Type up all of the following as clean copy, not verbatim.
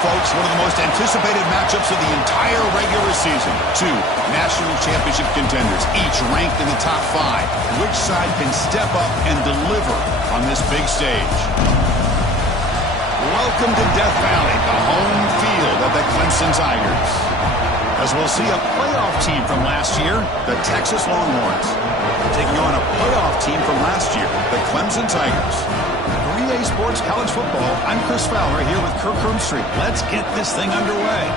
folks, one of the most anticipated matchups of the entire regular season. Two national championship contenders, each ranked in the top 5. Which side can step up and deliver on this big stage? Welcome to Death Valley, the home field of the Clemson Tigers. As we'll see a playoff team from last year, the Texas Longhorns, taking on a playoff team from last year, the Clemson Tigers. 3A Sports College Football, I'm Chris Fowler here with Kirk Hermstreet. Let's get this thing underway.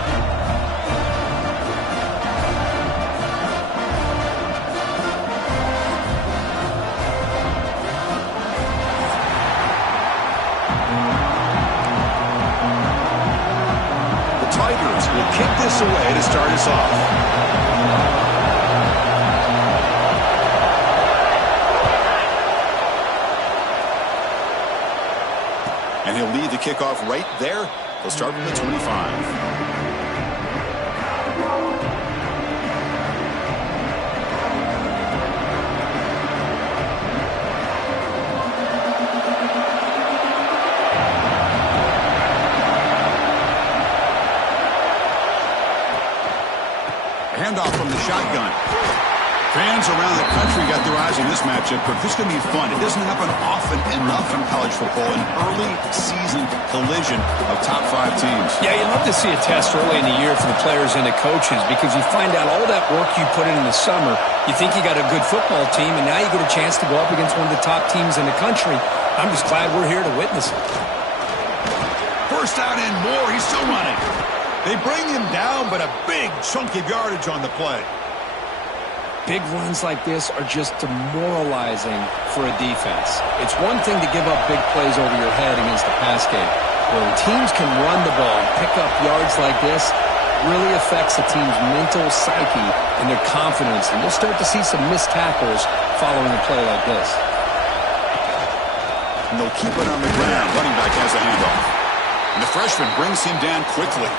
The Tigers will kick this away to start us off. And he'll lead the kickoff right there. He'll start from the 25. Handoff from the shotgun. Fans around the country got their eyes on this matchup, but this is going to be fun. It doesn't happen often enough in college football, an early season collision of top 5 teams. Yeah, you love to see a test early in the year for the players and the coaches because you find out all that work you put in the summer. You think you got a good football team, and now you get a chance to go up against one of the top teams in the country. I'm just glad we're here to witness it. First down and more. He's still running. They bring him down, but a big chunk of yardage on the play. Big runs like this are just demoralizing for a defense. It's one thing to give up big plays over your head against the pass game. When teams can run the ball and pick up yards like this, it really affects the team's mental psyche and their confidence. And you'll start to see some missed tackles following a play like this. And they'll keep it on the ground. Running back has a handoff. And the freshman brings him down quickly.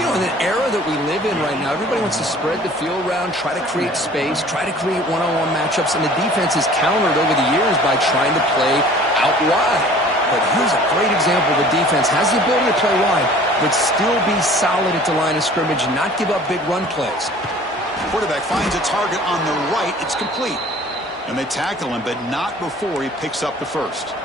You know, in the era that we live in right now, everybody wants to spread the field around, try to create space, try to create one-on-one matchups, and the defense is countered over the years by trying to play out wide. But here's a great example. The defense has the ability to play wide, but still be solid at the line of scrimmage and not give up big run plays. Quarterback finds a target on the right. It's complete. And they tackle him, but not before he picks up the first.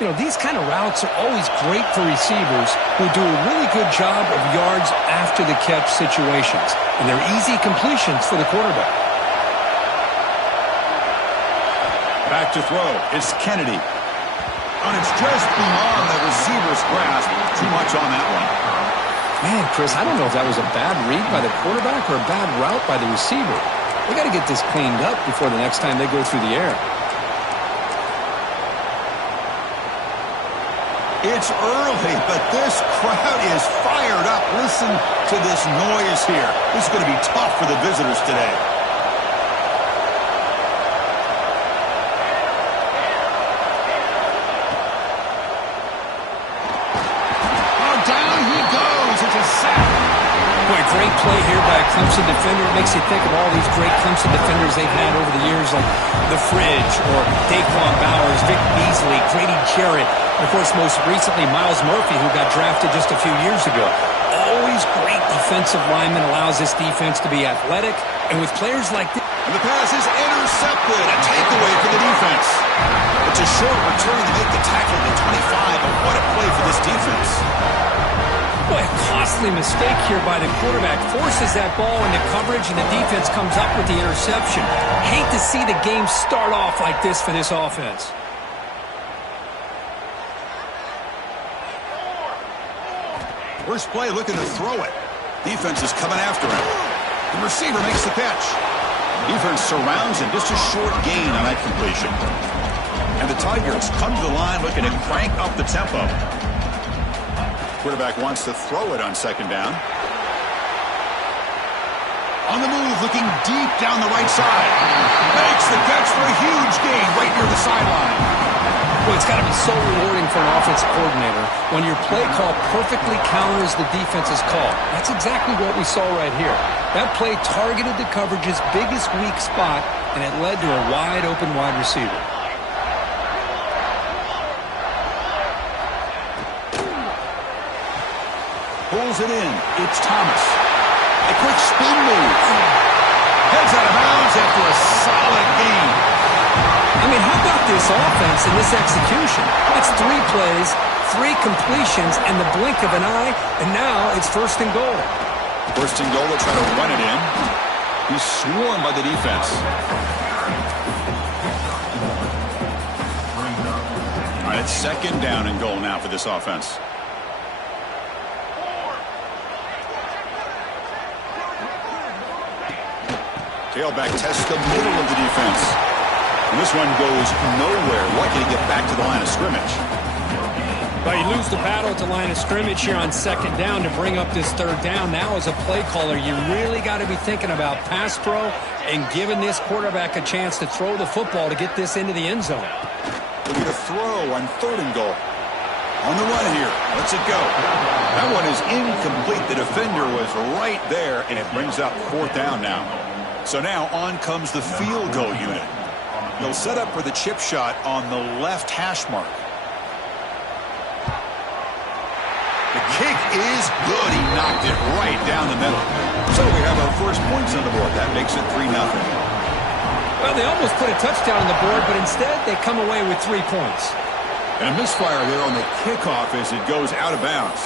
You know, these kind of routes are always great for receivers who do a really good job of yards after the catch situations. And they're easy completions for the quarterback. Back to throw. It's Kennedy. And it's just beyond the receiver's grasp. Too much on that one. Man, Chris, I don't know if that was a bad read by the quarterback or a bad route by the receiver. They got to get this cleaned up before the next time they go through the air. It's early, but this crowd is fired up. Listen to this noise here. This is going to be tough for the visitors today. Oh, down he goes. It's a sack. Boy, great play here by a Clemson defender. It makes you think of all these great Clemson defenders they've had over the years, like The Fridge or Daquan Bowers, Vic Beasley, Grady Jarrett. And, of course, most recently, Miles Murphy, who got drafted just a few years ago. Always great defensive lineman, allows this defense to be athletic. And with players like this... And the pass is intercepted. A takeaway for the defense. It's a short return to make the tackle at the 25, but what a play for this defense. Boy, a costly mistake here by the quarterback. Forces that ball into coverage, and the defense comes up with the interception. Hate to see the game start off like this for this offense. First play, looking to throw it. Defense is coming after him. The receiver makes the catch. Defense surrounds him. Just a short gain on that completion. And the Tigers come to the line looking to crank up the tempo. Quarterback wants to throw it on second down. On the move, looking deep down the right side. Makes the catch for a huge gain right near the sideline. Well, it's got to be so rewarding for an offensive coordinator when your play call perfectly counters the defense's call. That's exactly what we saw right here. That play targeted the coverage's biggest weak spot, and it led to a wide-open wide receiver. pulls it in. It's Thomas. A quick spin move. Heads out of bounds after a solid gain. I mean, how about this offense and this execution? It's 3 plays, 3 completions in the blink of an eye, and now it's 1st and goal. 1st and goal, they'll try to run it in. He's swarmed by the defense. All right, it's 2nd down and goal now for this offense. Tailback tests the middle of the defense. And this one goes nowhere. Lucky to get back to the line of scrimmage. But you lose the battle at the line of scrimmage here on 2nd down to bring up this 3rd down. Now as a play caller, you really got to be thinking about pass pro and giving this quarterback a chance to throw the football to get this into the end zone. Looking to throw on 3rd and goal. On the run here. Lets it go. That one is incomplete. The defender was right there, and it brings up 4th down now. So now on comes the field goal unit. They'll set up for the chip shot on the left hash mark. The kick is good. He knocked it right down the middle. So we have our first points on the board. That makes it 3-0. Well, they almost put a touchdown on the board, but instead they come away with 3 points. And a misfire there on the kickoff as it goes out of bounds.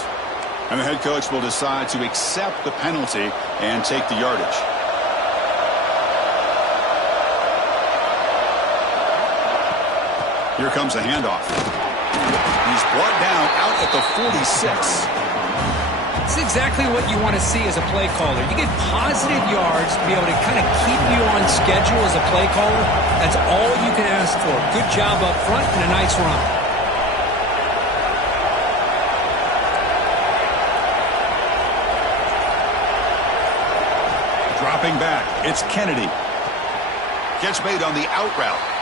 And the head coach will decide to accept the penalty and take the yardage. Here comes a handoff. He's brought down out at the 46. It's exactly what you want to see as a play caller. You get positive yards to be able to kind of keep you on schedule as a play caller. That's all you can ask for. Good job up front and a nice run. Dropping back, it's Kennedy. Catch made on the out route.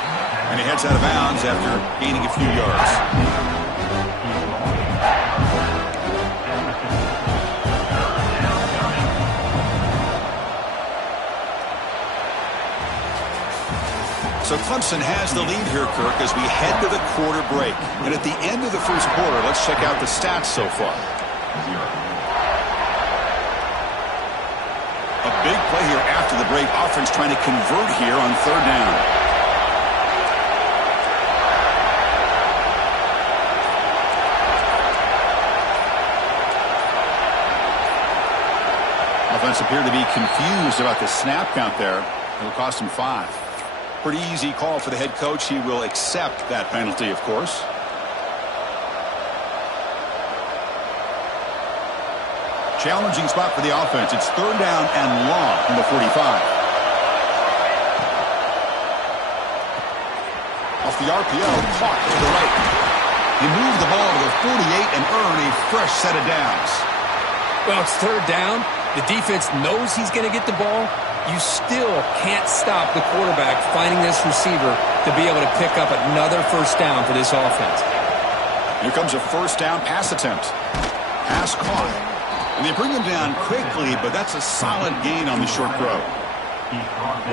And he heads out of bounds after gaining a few yards. So Clemson has the lead here, Kirk, as we head to the quarter break. And at the end of the 1st quarter, let's check out the stats so far. A big play here after the break. Offense trying to convert here on 3rd down. Offense appeared to be confused about the snap count there. It'll cost him 5. Pretty easy call for the head coach. He will accept that penalty, of course. Challenging spot for the offense. It's 3rd down and long from the 45. Off the RPO, caught to the right. He moved the ball to the 48 and earned a fresh set of downs. Well, it's 3rd down. The defense knows he's going to get the ball. You still can't stop the quarterback finding this receiver to be able to pick up another 1st down for this offense. Here comes a 1st down pass attempt. Pass caught. And they bring him down quickly, but that's a solid gain on the short throw.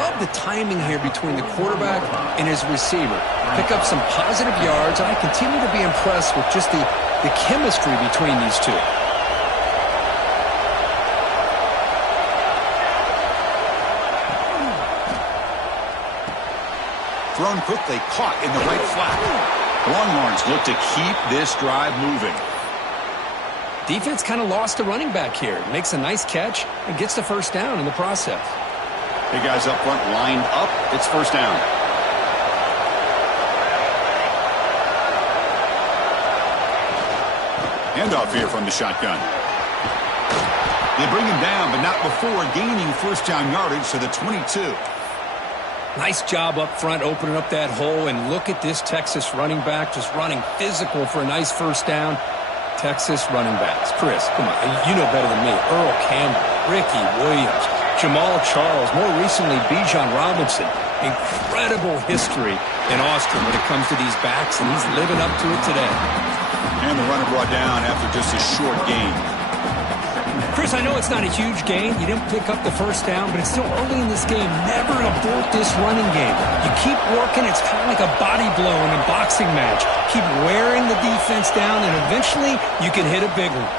Love the timing here between the quarterback and his receiver. Pick up some positive yards, and I continue to be impressed with just the chemistry between these two. Thrown quickly, caught in the right flat. Longhorns look to keep this drive moving. Defense kind of lost a running back here. Makes a nice catch and gets the 1st down in the process. Big guys up front lined up. It's 1st down. Handoff here from the shotgun. They bring him down, but not before gaining 1st down yardage to the 22. Nice job up front, opening up that hole, and look at this Texas running back just running physical for a nice 1st down. Texas running backs. Chris, come on, you know better than me. Earl Campbell, Ricky Williams, Jamal Charles, more recently Bijan Robinson. Incredible history in Austin when it comes to these backs, and he's living up to it today. And the runner brought down after just a short gain. Chris, I know it's not a huge gain. You didn't pick up the 1st down, but it's still early in this game. Never abort this running game. You keep working. It's kind of like a body blow in a boxing match. Keep wearing the defense down, and eventually you can hit a big one.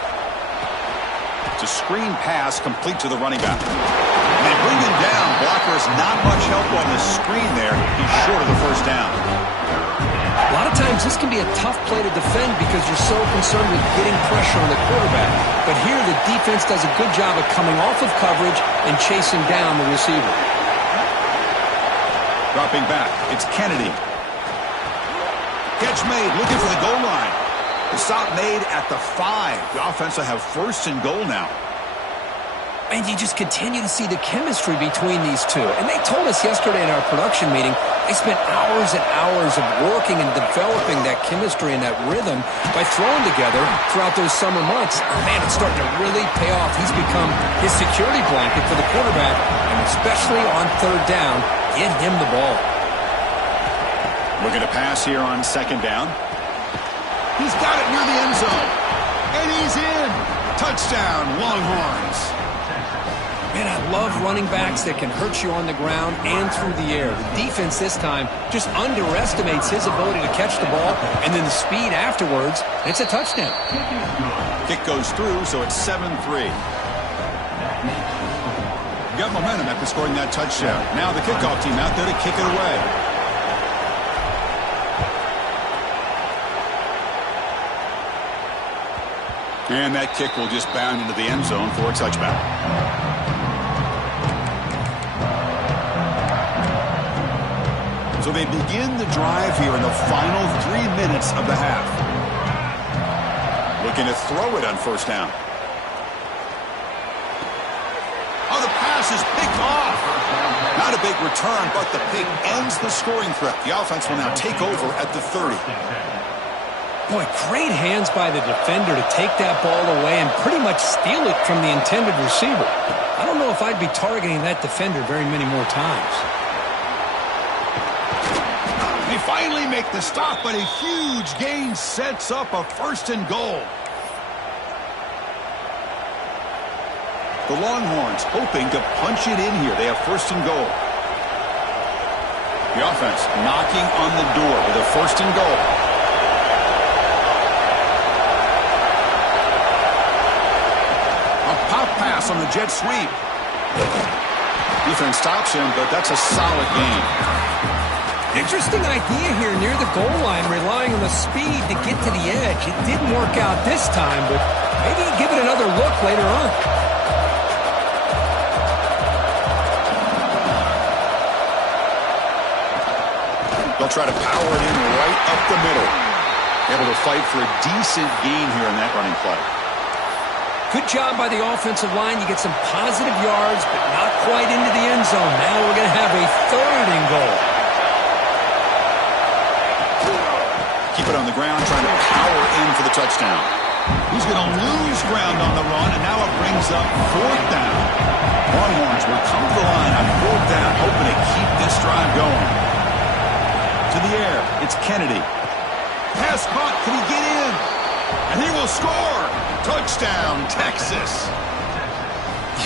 It's a screen pass complete to the running back. And they bring him down. Blocker's not much help on the screen there. He's short of the first down. A lot of times this can be a tough play to defend because you're so concerned with getting pressure on the quarterback. But here the defense does a good job of coming off of coverage and chasing down the receiver. Dropping back, it's Kennedy. Catch made, looking for the goal line. The stop made at the 5. The offense will have first and goal now. And you just continue to see the chemistry between these two. And they told us yesterday in our production meeting, they spent hours and hours of working and developing that chemistry and that rhythm by throwing together throughout those summer months. Man, it's starting to really pay off. He's become his security blanket for the quarterback, and especially on third down, get him the ball. Looking to pass here on second down. He's got it near the end zone. And he's in. Touchdown, Longhorns. Man, I love running backs that can hurt you on the ground and through the air. The defense this time just underestimates his ability to catch the ball, and then the speed afterwards, it's a touchdown. Kick goes through, so it's 7-3. Got momentum after scoring that touchdown. Now the kickoff team out there to kick it away. And that kick will just bound into the end zone for a touchback. So they begin the drive here in the final 3 minutes of the half. Looking to throw it on first down. Oh, the pass is picked off. Not a big return, but the pick ends the scoring threat. The offense will now take over at the 30. Boy, great hands by the defender to take that ball away and pretty much steal it from the intended receiver. I don't know if I'd be targeting that defender very many more times. They finally make the stop, but a huge gain sets up a first and goal. The Longhorns hoping to punch it in here. They have first and goal. The offense knocking on the door with a first and goal. A pop pass on the jet sweep. Defense stops him, but that's a solid gain. Interesting idea here near the goal line, relying on the speed to get to the edge. It didn't work out this time, but maybe give it another look later on. They'll try to power it in right up the middle. Able to fight for a decent gain here in that running play. Good job by the offensive line. You get some positive yards, but not quite into the end zone. Now we're going to have a third and goal. Keep it on the ground, trying to power in for the touchdown. He's going to lose ground on the run, and now it brings up fourth down. Longhorns will come to the line on fourth down, hoping to keep this drive going. To the air, it's Kennedy. Pass caught, can he get in? And he will score! Touchdown, Texas!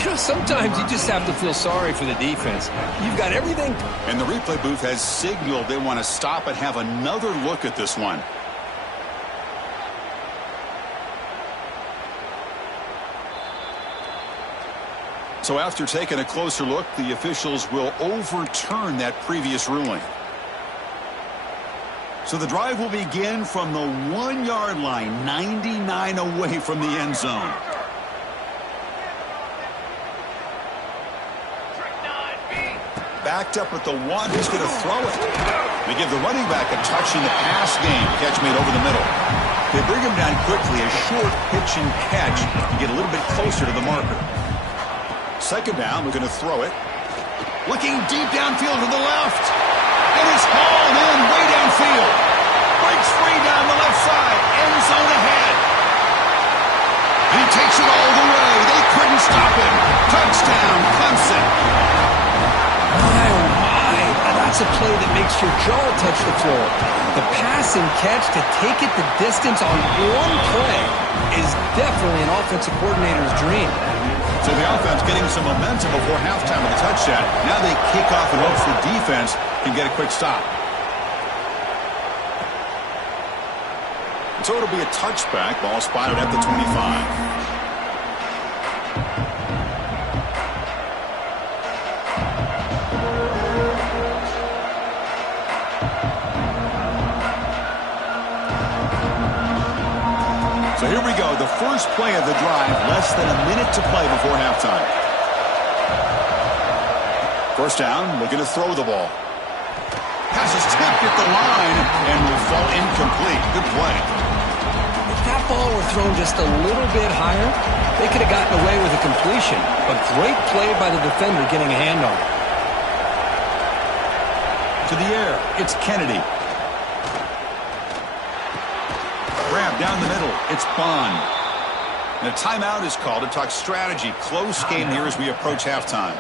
You know, sometimes you just have to feel sorry for the defense. You've got everything. And the replay booth has signaled they want to stop and have another look at this one. So after taking a closer look, the officials will overturn that previous ruling. So the drive will begin from the 1-yard line, 99 away from the end zone. Backed up at the 1, who's going to throw it? They give the running back a touch in the pass game. Catch made over the middle. They bring him down quickly, a short pitch and catch to get a little bit closer to the marker. Second down, we're going to throw it. Looking deep downfield to the left. And it's hauled in way downfield. Breaks free down the left side. End zone ahead. And he takes it all the way. They couldn't stop him. Touchdown, Clemson. My, oh my. That's a play that makes your jaw touch the floor. The pass and catch to take it the distance on one play is definitely an offensive coordinator's dream. So the offense getting some momentum before halftime with a touchdown. Now they kick off in hopes the defense can get a quick stop. So it'll be a touchback. Ball spotted at the 25. So here we go, the first play of the drive, less than a minute to play before halftime. First down, looking to throw the ball. Pass is tipped at the line and will fall incomplete. Good play. If that ball were thrown just a little bit higher, they could have gotten away with a completion. But great play by the defender getting a hand on it. To the air, it's Kennedy. Grab down the middle, it's Bond. And a timeout is called to talk strategy. Close game here as we approach halftime.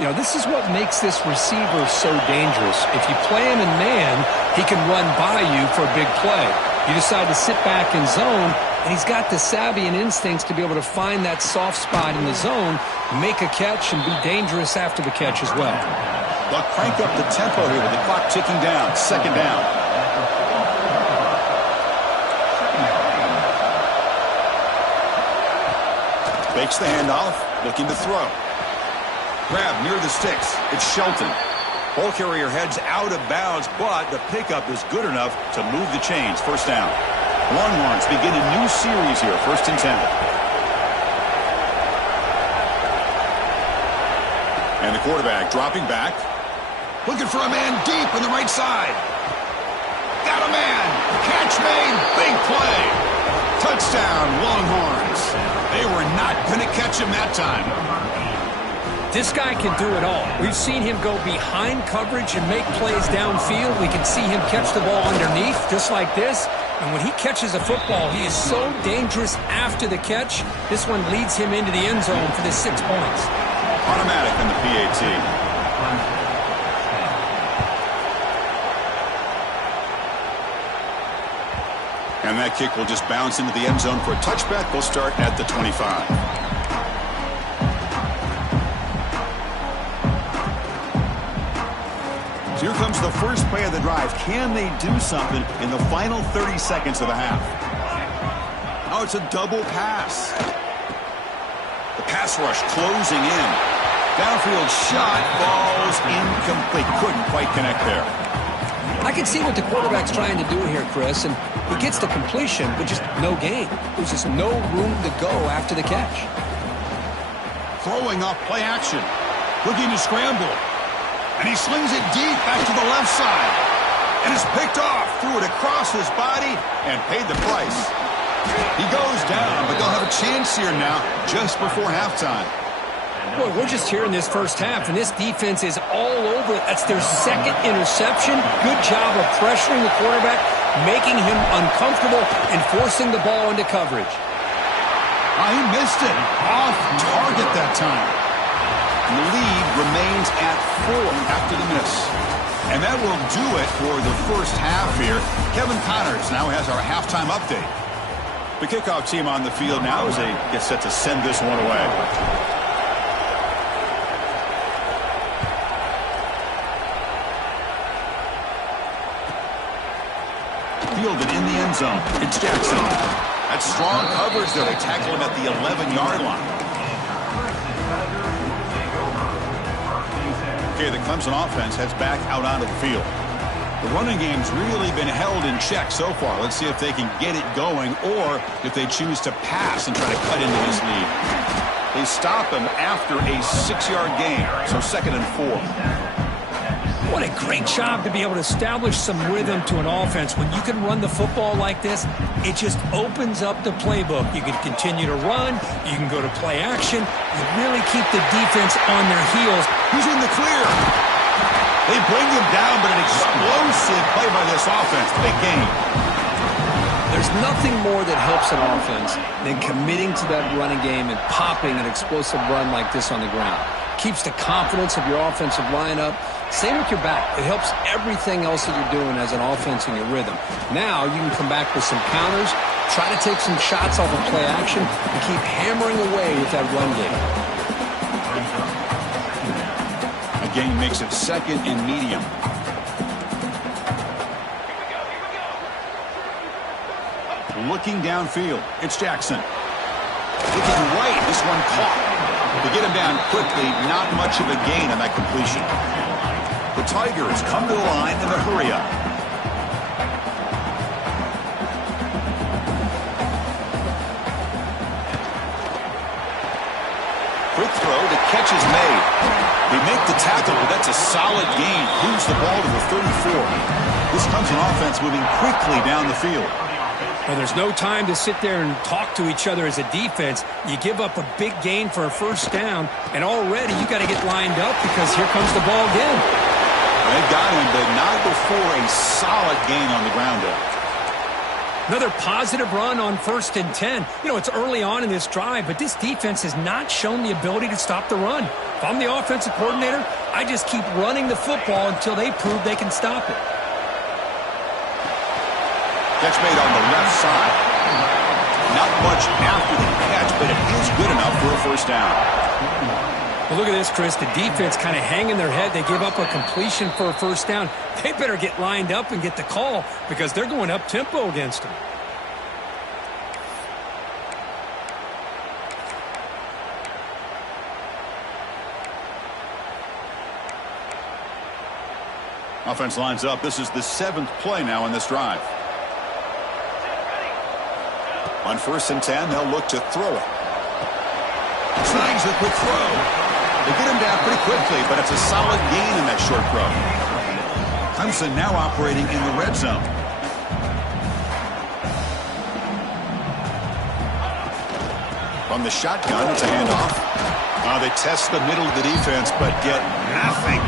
You know, this is what makes this receiver so dangerous. If you play him in man, he can run by you for a big play. You decide to sit back in zone, and he's got the savvy and instincts to be able to find that soft spot in the zone, make a catch, and be dangerous after the catch as well. They'll crank up the tempo here with the clock ticking down. Second down. Fakes the handoff, looking to throw. Grab near the sticks. It's Shelton. Ball carrier heads out of bounds, but the pickup is good enough to move the chains. First down. Longhorns begin a new series here. 1st and 10. And the quarterback dropping back. Looking for a man deep on the right side. Got a man. Catch made. Big play. Touchdown, Longhorns. They were not going to catch him that time. This guy can do it all. We've seen him go behind coverage and make plays downfield. We can see him catch the ball underneath, just like this. And when he catches a football, he is so dangerous after the catch. This one leads him into the end zone for the 6 points. Automatic in the PAT. And that kick will just bounce into the end zone for a touchback. They'll start at the 25. Here comes the first play of the drive. Can they do something in the final 30 seconds of the half? Oh, it's a double pass. The pass rush closing in. Downfield shot falls incomplete. Couldn't quite connect there. I can see what the quarterback's trying to do here, Chris, and he gets the completion, but just no gain. There's just no room to go after the catch. Throwing off play action. Looking to scramble. And he slings it deep back to the left side. And it's picked off. Threw it across his body and paid the price. He goes down, but they'll have a chance here now just before halftime. Boy, we're just here in this first half, and this defense is all over it. That's their second interception. Good job of pressuring the quarterback, making him uncomfortable, and forcing the ball into coverage. He missed it. Off target that time. And the lead remains at 4 after the miss. And that will do it for the first half here. Kevin Connors now has our halftime update. The kickoff team on the field now as they get set to send this one away. Fielded in the end zone. It's Jackson. That's strong coverage there. They tackle him at the 11-yard line. Okay, the Clemson offense heads back out onto the field. The running game's really been held in check so far. Let's see if they can get it going or if they choose to pass and try to cut into this lead. They stop him after a 6-yard gain, so 2nd and 4. What a great job to be able to establish some rhythm to an offense. When you can run the football like this, it just opens up the playbook. You can continue to run. You can go to play action. You really keep the defense on their heels. Who's in the clear? They bring him down, but an explosive play by this offense. Big game. There's nothing more that helps an offense than committing to that running game and popping an explosive run like this on the ground. Keeps the confidence of your offensive lineup. Same with your back. It helps everything else that you're doing as an offense in your rhythm. Now you can come back with some counters, try to take some shots off of play action, and keep hammering away with that run game. Again, makes it 2nd and medium. Looking downfield, it's Jackson. Looking right, this one caught. To get him down quickly, not much of a gain on that completion. The Tigers come to the line in a hurry-up. catch is made. They make the tackle, but that's a solid gain. Moves the ball to the 34. This Clemson offense moving quickly down the field. Well, there's no time to sit there and talk to each other as a defense. You give up a big gain for a first down, and already you got to get lined up because here comes the ball again. They got him, but not before a solid gain on the ground up. Another positive run on 1st and 10. You know, it's early on in this drive, but this defense has not shown the ability to stop the run. If I'm the offensive coordinator, I just keep running the football until they prove they can stop it. Catch made on the left side. Not much after the catch, but it is good enough for a first down. Well, look at this, Chris. The defense kind of hanging their head. They give up a completion for a first down. They better get lined up and get the call because they're going up-tempo against them. Offense lines up. This is the 7th play now in this drive. On 1st and 10, they'll look to throw it. Snags the quick throw. They get him down pretty quickly, but it's a solid gain in that short throw. Clemson now operating in the red zone. From the shotgun, it's a handoff. They test the middle of the defense, but get nothing.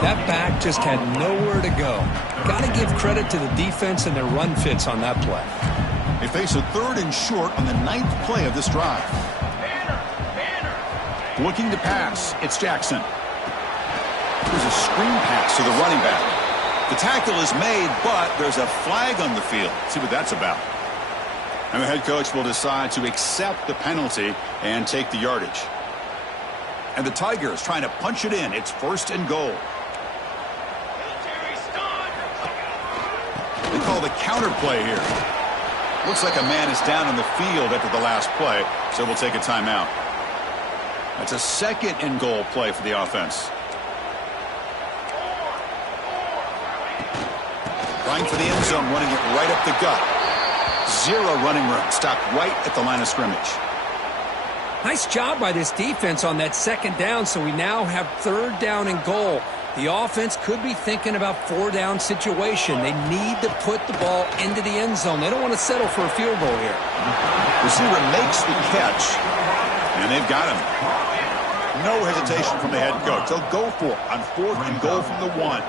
That back just had nowhere to go. Got to give credit to the defense and their run fits on that play. They face a 3rd and short on the 9th play of this drive. Looking to pass. It's Jackson. There's a screen pass to the running back. The tackle is made, but there's a flag on the field. Let's see what that's about. And the head coach will decide to accept the penalty and take the yardage. And the Tigers trying to punch it in. It's 1st and goal. They call the counter play here. Looks like a man is down on the field after the last play, so we'll take a timeout. That's a 2nd and goal play for the offense. Trying for the end zone, running it right up the gut. 0 running room, stopped right at the line of scrimmage. Nice job by this defense on that 2nd down, so we now have 3rd down and goal. The offense could be thinking about 4-down situation. They need to put the ball into the end zone. They don't want to settle for a field goal here. Receiver makes the catch, and they've got him. No hesitation from the head coach. They'll go for it on 4th and goal from the 1.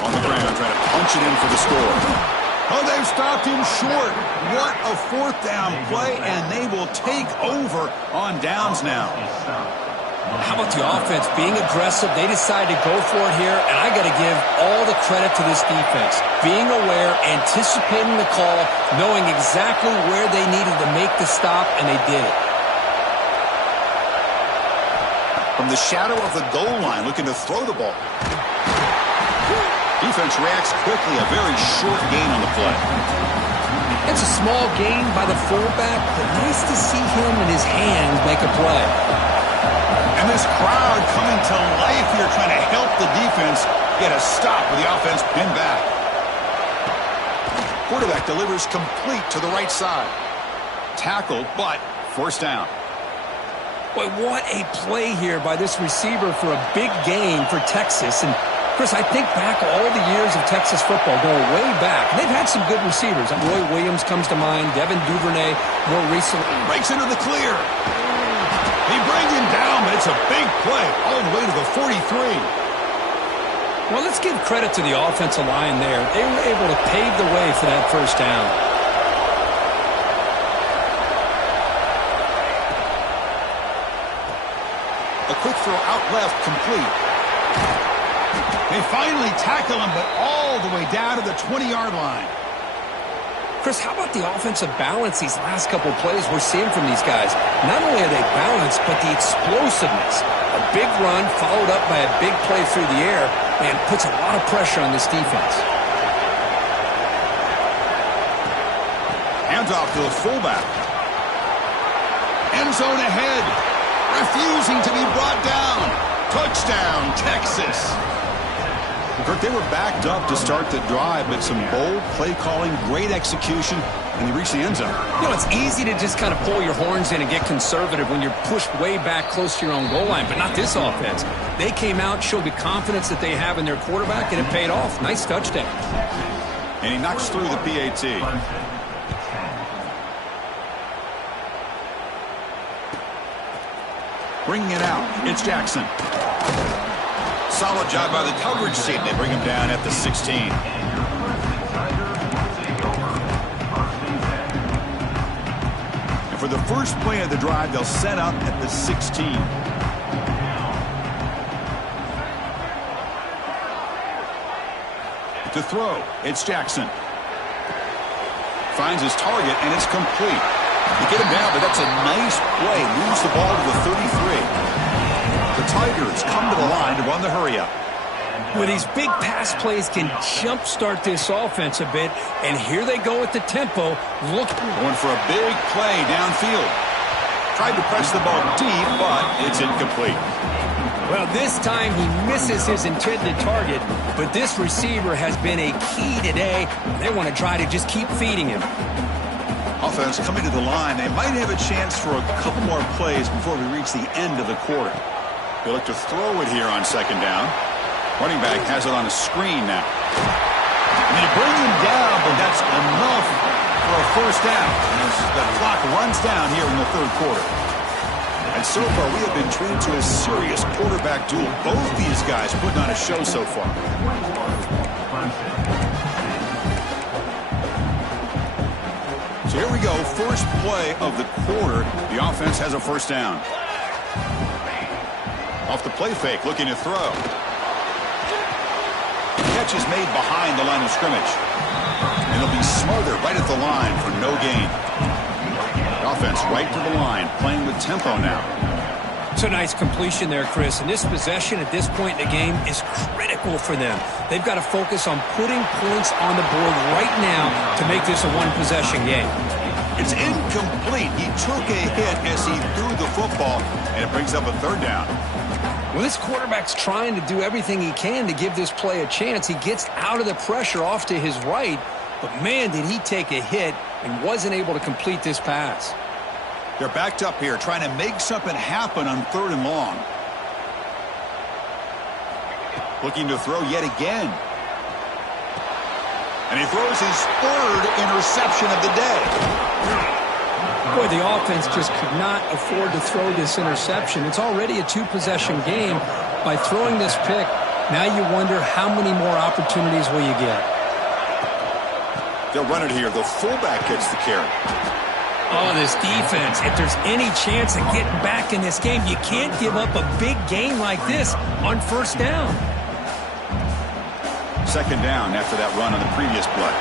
On the ground, trying to punch it in for the score. Oh, they've stopped him short. What a 4th down play, and they will take over on downs now. How about the offense being aggressive? They decided to go for it here, and I got to give all the credit to this defense. Being aware, anticipating the call, knowing exactly where they needed to make the stop, and they did it. From the shadow of the goal line, looking to throw the ball. Defense reacts quickly, a very short gain on the play. It's a small gain by the fullback, but nice to see him and his hands make a play. And this crowd coming to life here, trying to help the defense get a stop with the offense pinned back. Quarterback delivers complete to the right side. Tackled, but 1st down. Boy, what a play here by this receiver for a big gain for Texas. And Chris, I think back all the years of Texas football, going way back. They've had some good receivers. Roy Williams comes to mind, Devin Duvernay more recently. Breaks into the clear. He brings him down, but it's a big play all the way to the 43. Well, let's give credit to the offensive line there. They were able to pave the way for that 1st down. A quick throw out left, complete. They finally tackle him, but all the way down to the 20-yard line. Chris, how about the offensive balance these last couple of plays we're seeing from these guys? Not only are they balanced, but the explosiveness. A big run followed up by a big play through the air, man, puts a lot of pressure on this defense. Hands off to the fullback. End zone ahead. Refusing to be brought down. Touchdown, Texas. Kirk, they were backed up to start the drive, but some bold play calling, great execution, and they reach the end zone. You know, it's easy to just kind of pull your horns in and get conservative when you're pushed way back close to your own goal line, but not this offense. They came out, showed the confidence that they have in their quarterback, and it paid off. Nice touchdown. And he knocks through the PAT. Bringing it out, it's Jackson. Solid job by the coverage team. They bring him down at the 16. And for the first play of the drive, they'll set up at the 16. To throw, it's Jackson. Finds his target, and it's complete. They get him down, but that's a nice play. Moves the ball to the 33. The Tigers come to the line to run the hurry-up. Well, these big pass plays can jumpstart this offense a bit, and here they go with the tempo. Going for a big play downfield. Tried to press the ball deep, but it's incomplete. Well, this time he misses his intended target, but this receiver has been a key today. They want to try to just keep feeding him. Offense coming to the line. They might have a chance for a couple more plays before we reach the end of the quarter. They look to throw it here on second down. Running back has it on a screen now. And they bring him down, but that's enough for a first down as the clock runs down here in the third quarter. And so far, we have been treated to a serious quarterback duel. Both these guys putting on a show so far. So here we go, first play of the quarter. The offense has a first down. Off the play fake, looking to throw. Catch is made behind the line of scrimmage. And it'll be Smothered right at the line for no gain. The offense right to the line, playing with tempo now. It's a nice completion there, Chris. And this possession at this point in the game is critical for them. They've got to focus on putting points on the board right now to make this a one-possession game. It's incomplete. He took a hit as he threw the football, and it brings up a third down. Well, this quarterback's trying to do everything he can to give this play a chance. He gets out of the pressure off to his right, but man, did he take a hit and wasn't able to complete this pass. They're backed up here, trying to make something happen on third and long. Looking to throw yet again. And he throws his third interception of the day. Boy, the offense just could not afford to throw this interception. It's already a two-possession game. By throwing this pick, now you wonder how many more opportunities will you get. They'll run it here. The fullback gets the carry. Oh, this defense. If there's any chance of getting back in this game, you can't give up a big game like this on first down. Second down after that run on the previous play.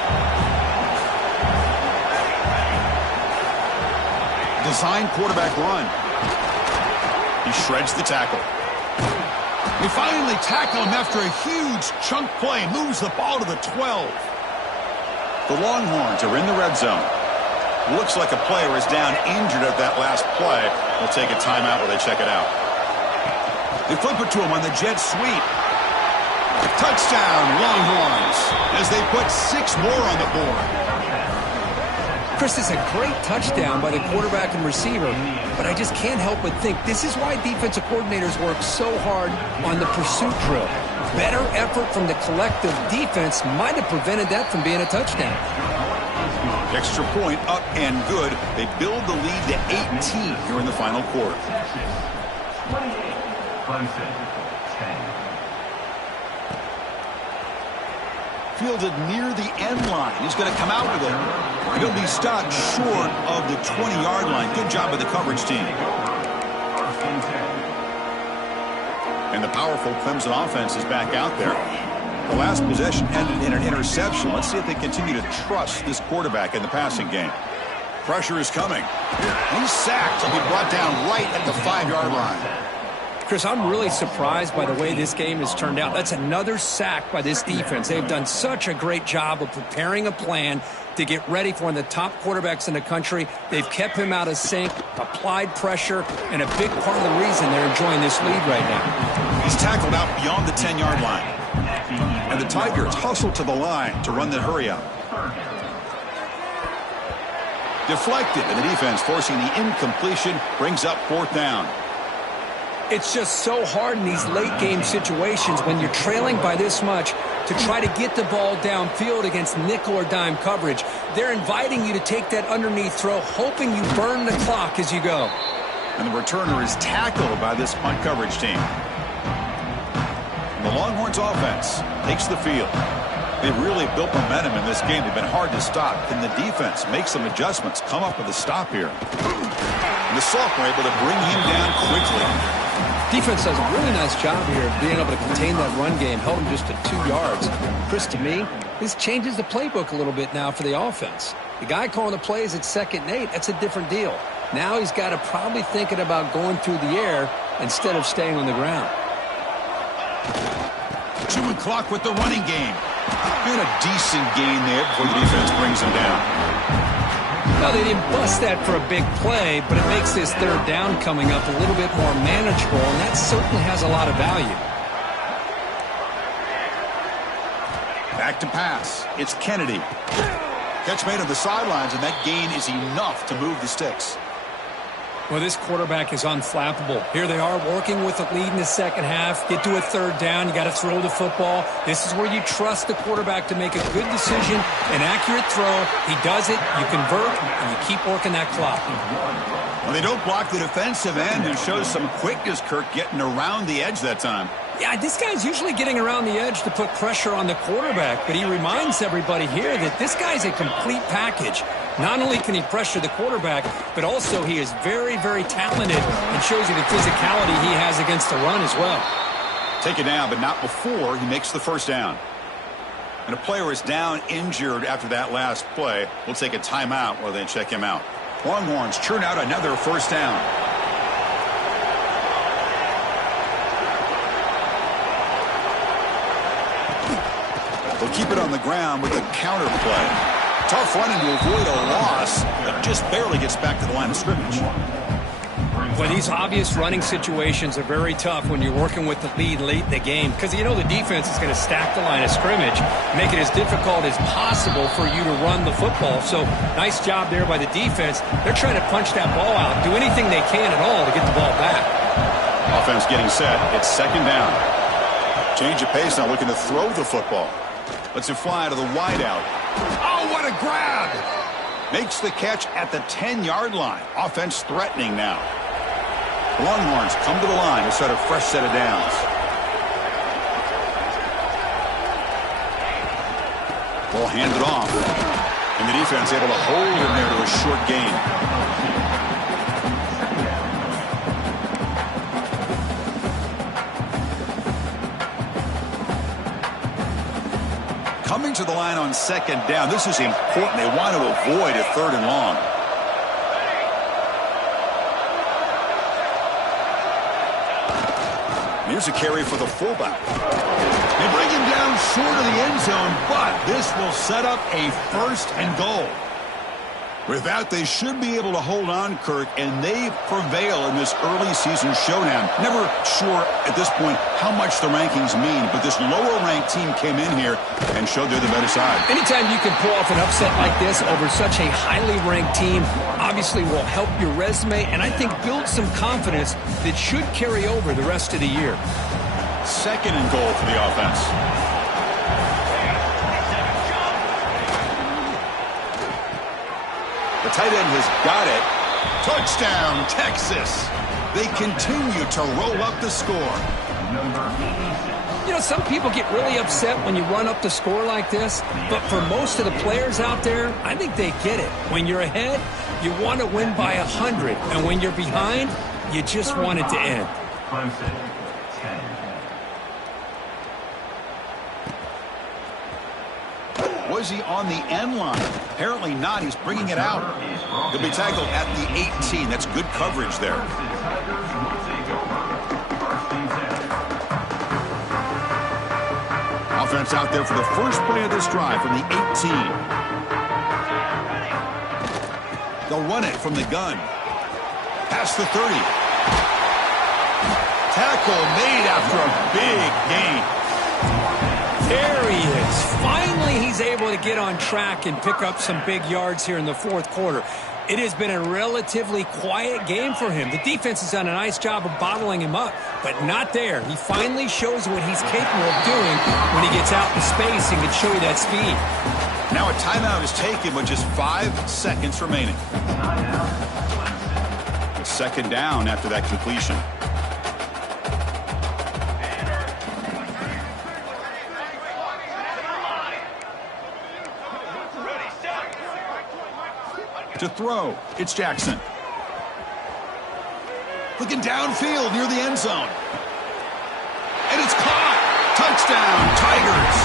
Design quarterback run. He shreds the tackle. They finally tackle him after a huge chunk play. Moves the ball to the 12. The Longhorns are in the red zone. Looks like a player is down injured at that last play. They'll take a timeout while they check it out. They flip it to him on the jet sweep. Touchdown, Longhorns, as they put 6 more on the board. Chris, it's a great touchdown by the quarterback and receiver, but I just can't help but think this is why defensive coordinators work so hard on the pursuit drill. Better effort from the collective defense might have prevented that from being a touchdown. Extra point up and good. They build the lead to 18 here in the final quarter. Fielded near the end line. He's going to come out with it. He'll be stopped short of the 20-yard line. Good job by the coverage team. And the powerful Clemson offense is back out there. The last possession ended in an interception. Let's see if they continue to trust this quarterback in the passing game. Pressure is coming. He's sacked. He'll be brought down right at the 5-yard line. Chris, I'm really surprised by the way this game has turned out. That's another sack by this defense. They've done such a great job of preparing a plan to get ready for one of the top quarterbacks in the country. They've kept him out of sync, applied pressure, and a big part of the reason they're enjoying this lead right now. He's tackled out beyond the 10-yard line. And the Tigers hustle to the line to run the hurry-up. Deflected, and the defense forcing the incompletion brings up 4th down. It's just so hard in these late-game situations when you're trailing by this much to try to get the ball downfield against nickel or dime coverage. They're inviting you to take that underneath throw, hoping you burn the clock as you go. And the returner is tackled by this punt coverage team. And the Longhorns offense takes the field. They've really built momentum in this game. They've been hard to stop. Can the defense make some adjustments, come up with a stop here? And the sophomore able to bring him down quickly. Defense does a really nice job here of being able to contain that run game, held him just to 2 yards. Chris, to me, this changes the playbook a little bit now for the offense. The guy calling the plays at 2nd and 8, that's a different deal. Now he's got to probably thinking about going through the air instead of staying on the ground. Chewing clock with the running game. And a decent gain there before the defense brings him down. Well, they didn't bust that for a big play, but it makes this 3rd down coming up a little bit more manageable, and that certainly has a lot of value. Back to pass. It's Kennedy. Catch made on the sidelines, and that gain is enough to move the sticks. Well, this quarterback is unflappable. Here they are working with a lead in the 2nd half. Get to a 3rd down. You got to throw the football. This is where you trust the quarterback to make a good decision, an accurate throw. He does it. You convert, and you keep working that clock. Well, they don't block the defensive end and shows some quickness, Kirk, getting around the edge that time. Yeah, this guy's usually getting around the edge to put pressure on the quarterback, but he reminds everybody here that this guy's a complete package. Not only can he pressure the quarterback, but also he is very, very talented and shows you the physicality he has against the run as well. Take it down, but not before he makes the 1st down. And a player is down injured after that last play. We'll take a timeout while they check him out. Longhorns churn out another 1st down. They'll keep it on the ground with a counter play. Tough running to avoid a loss, but just barely gets back to the line of scrimmage. Well, these obvious running situations are very tough when you're working with the lead late in the game because you know the defense is going to stack the line of scrimmage, make it as difficult as possible for you to run the football. So nice job there by the defense. They're trying to punch that ball out, do anything they can at all to get the ball back. Offense getting set. It's 2nd down. Change of pace now, looking to throw the football. Lets it fly to the wideout. Oh, what a grab! Makes the catch at the 10-yard line. Offense threatening now. The Longhorns come to the line to set a fresh set of downs. Ball handed off. And the defense able to hold him there to a short gain. Coming to the line on 2nd down. This is important. They want to avoid a 3rd and long. Here's a carry for the fullback. They bring him down short of the end zone, but this will set up a 1st and goal. With that, they should be able to hold on, Kirk, and they prevail in this early season showdown. Never sure at this point how much the rankings mean, but this lower-ranked team came in here and showed they're the better side. Anytime you can pull off an upset like this over such a highly ranked team, obviously will help your resume and I think build some confidence that should carry over the rest of the year. 2nd and goal for the offense. The tight end has got it. Touchdown, Texas. They continue to roll up the score. You know, some people get really upset when you run up the score like this, but for most of the players out there, I think they get it. When you're ahead, you want to win by 100, and when you're behind, you just want it to end. Was he on the end line? Apparently not. He's bringing it out. He'll be tackled at the 18. That's good coverage there. Offense out there for the first play of this drive from the 18. They'll run it from the gun. Past the 30. Tackle made after a big gain. There he is. Finally, he's able to get on track and pick up some big yards here in the 4th quarter. It has been a relatively quiet game for him. The defense has done a nice job of bottling him up, but not there. He finally shows what he's capable of doing when he gets out in space and can show you that speed. Now a timeout is taken with just 5 seconds remaining. Second down after that completion. To throw, it's Jackson. Looking downfield near the end zone. And it's caught. Touchdown, Tigers.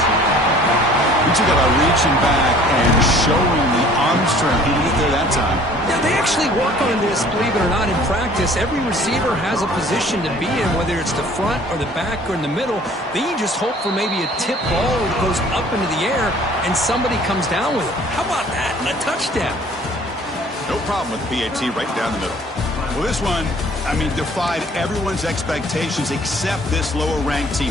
We took out a reaching back and showing the arm strength. He didn't get there that time. Yeah, they actually work on this, believe it or not, in practice. Every receiver has a position to be in, whether it's the front or the back or in the middle. Then you just hope for maybe a tip ball that goes up into the air and somebody comes down with it. How about that? A touchdown. No problem with the PAT right down the middle. Well, this one, defied everyone's expectations except this lower-ranked team.